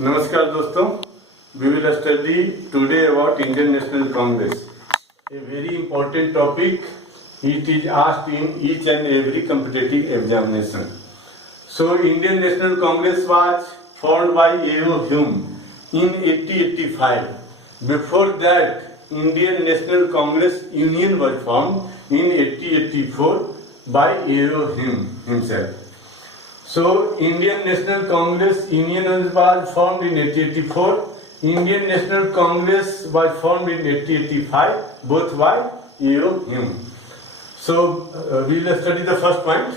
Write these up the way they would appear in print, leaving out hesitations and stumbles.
नमस्कार दोस्तों, we will study today about Indian National Congress, a very important topic. It is asked in each and every competitive examination. So Indian National Congress was formed by A.O. Hume in 1885. Before that, Indian National Congress Union was formed in 1884 by A.O. Hume himself. So, Indian National Congress Union was formed in 1884. Indian National Congress was formed in 1885, both by A.O. Hume. So, we will study the first point.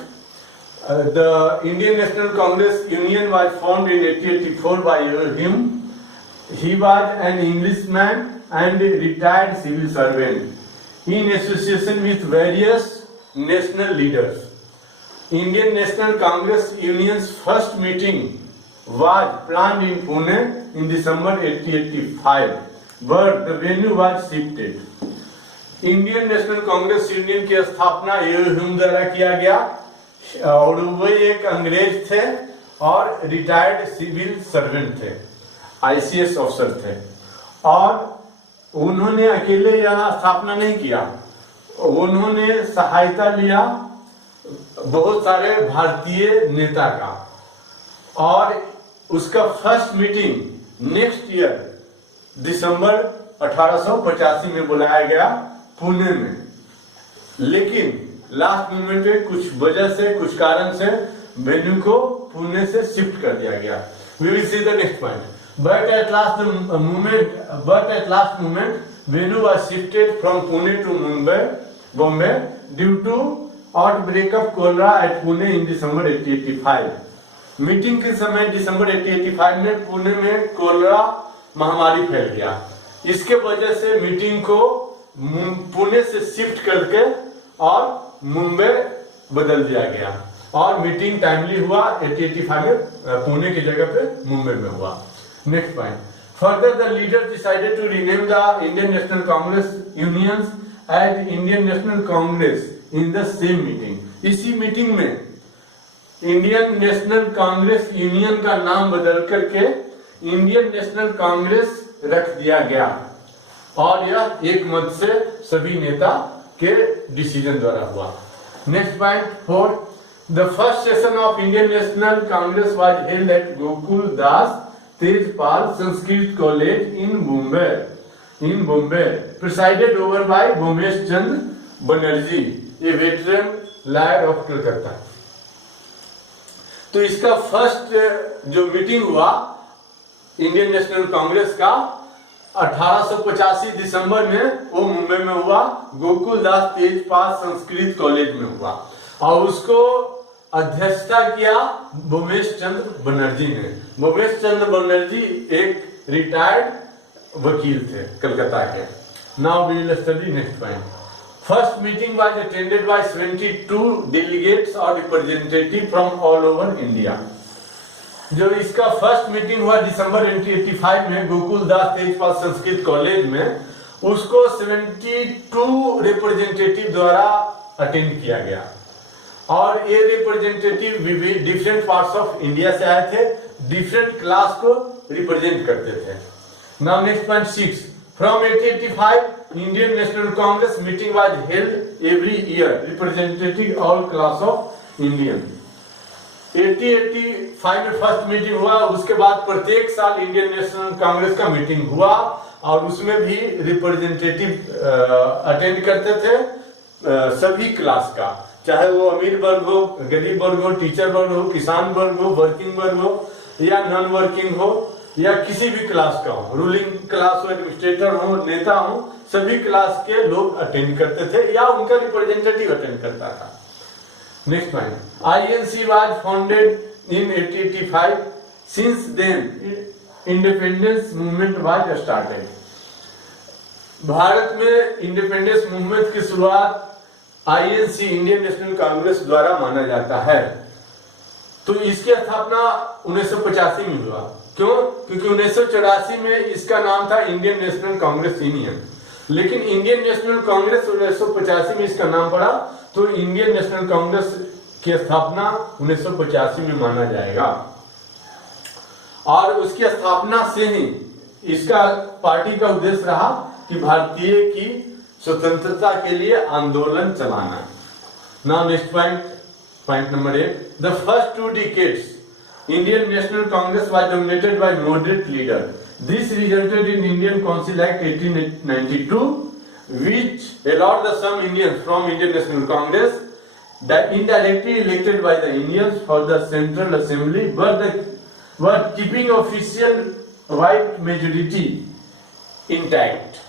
The Indian National Congress Union was formed in 1884 by A.O. Hume. He was an Englishman and a retired civil servant in association with various national leaders. Indian National Congress Union's first meeting was planned in Pune in December 1885, but the venue was shifted. Indian National Congress union की स्थापना A.O.. Hume द्वारा किया गया और वे एक अंग्रेज थे और रिटायर्ड सिविल सर्वेंट थे, आईसीएस ऑफिसर थे, और उन्होंने अकेले यहाँ स्थापना नहीं किया, उन्होंने सहायता लिया बहुत सारे भारतीय नेता का, और उसका फर्स्ट मीटिंग नेक्स्ट ईयर दिसंबर 1885 में बुलाया गया पुणे में। लेकिन लास्ट मोमेंट में कुछ वजह से, कुछ कारण से वेन्यू को पुणे से शिफ्ट कर दिया गया। We will see the next point. But at last moment venue was shifted from Pune to Bombay due to outbreak of cholera at Pune in December 1885। Meeting के समय दिसंबर 1885 में पुणे में कोलरा महामारी फैल गया। इसके वजह से मीटिंग को पुणे से शिफ्ट करके और मुंबई बदल दिया गया और मीटिंग टाइमली हुआ 1885 में पुणे की जगह पे मुंबई में हुआ। Next point. Further the leader decided to rename the Indian National Congress unions as Indian National Congress in the same meeting. इसी मीटिंग में इंडियन नेशनल कांग्रेस यूनियन का नाम बदल करके इंडियन नेशनल कांग्रेस रख दिया गया और यह एक मत से सभी नेता के डिसीजन द्वारा हुआ। Next point 4। The first session of Indian National Congress was held at Gokul Das Tejpal Sanskrit college in Bombay presided over by Bhumesh Chandra Banerjee, A veteran lawyer of Calcutta. तो इसका फर्स्ट जो मीटिंग हुआ इंडियन नेशनल कांग्रेस का 1885 दिसंबर में वो मुंबई में हुआ, गोकुल दास तेजपाल संस्कृत कॉलेज में हुआ और उसको अध्यक्षता किया भूमेश चंद्र बनर्जी ने। भूमेश चंद्र बनर्जी एक रिटायर्ड वकील थे कलकत्ता के। Now we will study next point. First meeting was attended by 72 delegates or representatives from all over India. जो इसका फर्स्ट मीटिंग हुआ दिसंबर 1885 में गोकुल दास तेजपाल संस्कृत कॉलेज में, उसको 72 रिप्रेजेंटेटिव द्वारा अटेंड किया गया और ये representative different parts of India से आए थे, डिफरेंट क्लास को रिप्रेजेंट करते थे। Now next point 6। From 1885, Indian National Congress meeting was held every year, representing all class of Indian. 1885 में फर्स्ट मीटिंग हुआ, उसके बाद प्रत्येक साल इंडियन नेशनल कांग्रेस का मीटिंग हुआ और उसमें भी रिप्रेजेंटेटिव अटेंड करते थे सभी क्लास का, चाहे वो अमीर वर्ग हो, गरीब वर्ग हो, टीचर वर्ग हो, किसान वर्ग हो, वर्किंग वर्ग हो या नॉन वर्किंग हो या किसी भी क्लास का हो, रूलिंग क्लास हो, एडमिनिस्ट्रेटर हो, नेता हो, सभी क्लास के लोग अटेंड करते थे या उनका रिप्रेजेंटेटिव अटेंड करता था। Next point. INC was founded in 1885। Since then independence movement was started. Bharat में इंडिपेंडेंस मूवमेंट की शुरुआत आईएनसी इंडियन नेशनल कांग्रेस द्वारा माना जाता है। तो इसकी स्थापना 1985 में हुआ। क्यों? क्योंकि 1984 में इसका नाम था इंडियन नेशनल कांग्रेस यूनियन, लेकिन इंडियन नेशनल कांग्रेस 1985 में इसका नाम पड़ा, तो इंडियन नेशनल कांग्रेस की स्थापना 1985 में माना जाएगा। और उसकी स्थापना से ही इसका पार्टी का उद्देश्य रहा कि भारतीय की स्वतंत्रता के लिए आंदोलन चलाना। Now next point number 8, the first 2 decades Indian National Congress was dominated by moderate leader. This resulted in Indian Council Act 1892, which allowed the some Indians from Indian National Congress that indirectly elected by the Indians for the Central Assembly were keeping official white majority intact.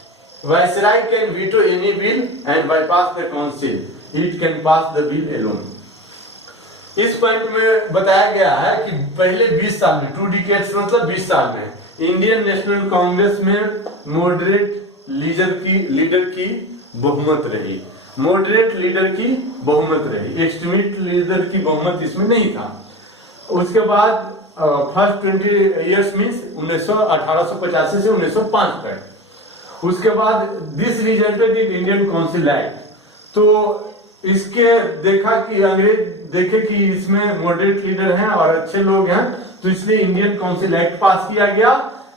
Viceroy can veto any bill and bypass the council. It can pass the bill alone. इस point में बताया गया है कि पहले 20 साल में 2 decades मतलब 20 साल में इंडियन नेशनल कांग्रेस में मॉडरेट लीडर की बहुमत रही। मॉडरेट लीडर की बहुमत रही, एक्सट्रीमिस्ट लीडर की बहुमत इसमें नहीं था। उसके बाद फर्स्ट 20 years मीन्स 1885 से 1905 तक। उसके बाद this resulted in Indian council act. तो इसके देखा कि अंग्रेज देखे कि इसमें मॉडरेट लीडर हैं और अच्छे लोग हैं, तो इसलिए इंडियन काउंसिल एक्ट पास किया गया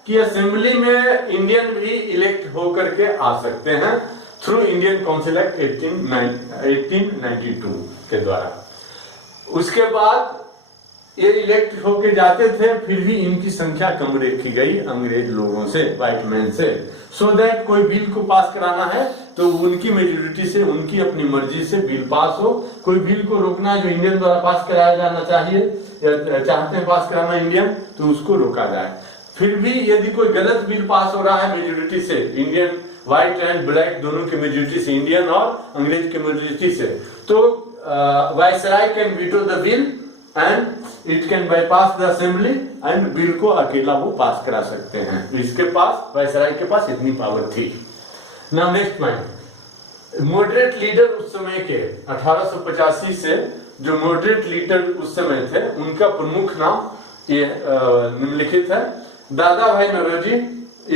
कि असेंबली में इंडियन भी इलेक्ट होकर के आ सकते हैं थ्रू इंडियन काउंसिल एक्ट 1892 के द्वारा। उसके बाद ये इलेक्ट होके जाते थे, फिर भी इनकी संख्या कम रखी गई अंग्रेज लोगों से, व्हाइट मैन से, सो दैट कोई बिल को पास कराना है तो उनकी मेजोरिटी से, उनकी अपनी मर्जी से बिल पास हो। कोई बिल को रोकना है जो इंडियन द्वारा पास कराया जाना चाहिए या चाहते हैं पास कराना इंडियन, तो उसको रोका जाए। फिर भी यदि कोई गलत बिल पास हो रहा है मेजोरिटी से, इंडियन व्हाइट एंड ब्लैक दोनों की मेजोरिटी से, इंडियन और अंग्रेज की मेजोरिटी से, तो viceroy can veto the bill and it can bypass the assembly and bill को अकेला वो पास करा सकते हैं। इसके पास, वाइसराय के पास इतनी पावर थी। Now next point, moderate leader उस समय के 1885 से जो मॉडरेट लीडर उस समय थे उनका प्रमुख नाम ये निम्नलिखित है। Dada Bhai Naoroji,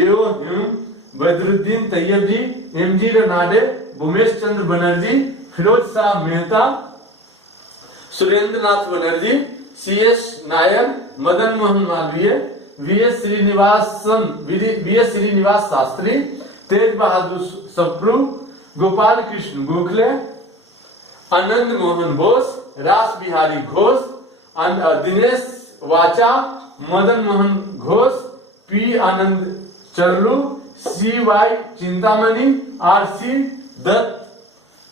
A O Hume, Badruddin Tyabji, M G Ranade, Bhumesh Chandra Banerjee, Firoz Shah Mehta, Surendra Nath Banerjee, C S Nair, Madan Mohan Malaviya, V S Srinivasa Sastri, Tej Bahadur Sapru, Gopal Krishna Gokhale, Anand Mohan Bose, Ras Bihari Ghosh, Dinesh Wacha, Madan Mohan Ghosh, P Ananda Charlu, CY Chintamani, RC Dutt,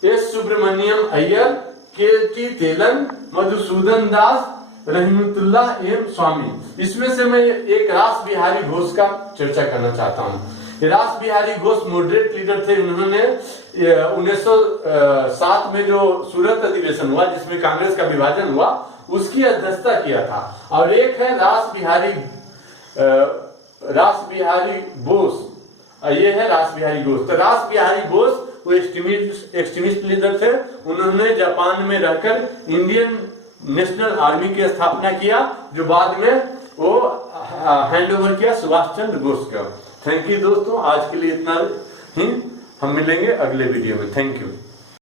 S Subramania Iyer, KT Telang, Madhusudan Das, Rahimtulla M स्वामी। इसमें से मैं एक रास बिहारी घोष का चर्चा करना चाहता हूँ। रास बिहारी घोष मॉडरेट लीडर थे। उन्होंने 1907 में जो सूरत अधिवेशन हुआ जिसमें कांग्रेस का विभाजन हुआ उसकी अध्यक्षता किया था। और एक है रास बिहारी बोस, ये है रास बिहारी घोष। तो रास बिहारी घोष वो एक्सट्रीमिस्ट लीडर थे। उन्होंने जापान में रहकर इंडियन नेशनल आर्मी की स्थापना किया जो बाद में वो हैंड ओवर किया सुभाष चंद्र बोस का। थैंक यू दोस्तों, आज के लिए इतना ही। हम मिलेंगे अगले वीडियो में। Thank you.